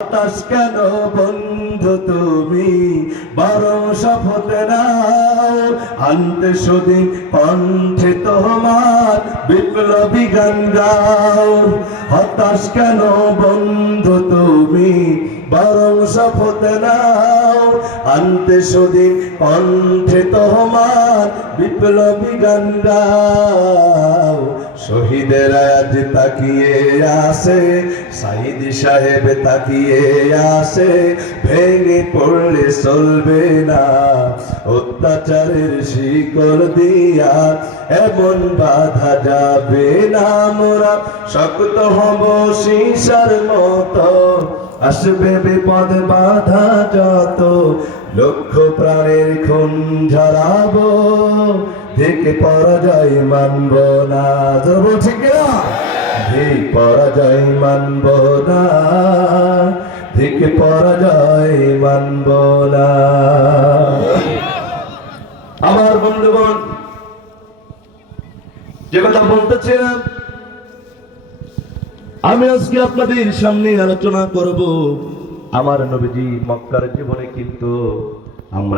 হতাশ কেন বন্ধু তুমি, বরং শপথ নাও আনতে সুদিন কণ্ঠে তোমার বিপ্লবী গান গাও। হতাশ কেন বন্ধু তুমি, বরং শপথ নাও আনতে সুদিন কণ্ঠে তোমার বিপ্লবী গান গাও। শহীদেরা আজ তাকিয়ে আসে, সাইদি সাহেব তাকিয়ে আসে, ভেঙে পড়লে চলবে না অত্যাচারের শিকল দিয়া, এমন বাধা যাবে না। মোরা শক্ত হব সীসার মতো, আসবে বিপদ বাধা যত, লক্ষ প্রাণের খুন ঝরাবো, থেকে পরাজয় মানব না। তবু ঠিক না, ঠিক পরাজয় মানব না, ঠিক পরাজয় মানব না। আমার বন্ধুগণ, যে কথা বলতেছিলাম, আমি আজকে আপনাদের সামনে আলোচনা করব আমার নবীজি মক্কার জীবনে কিন্তু আমরা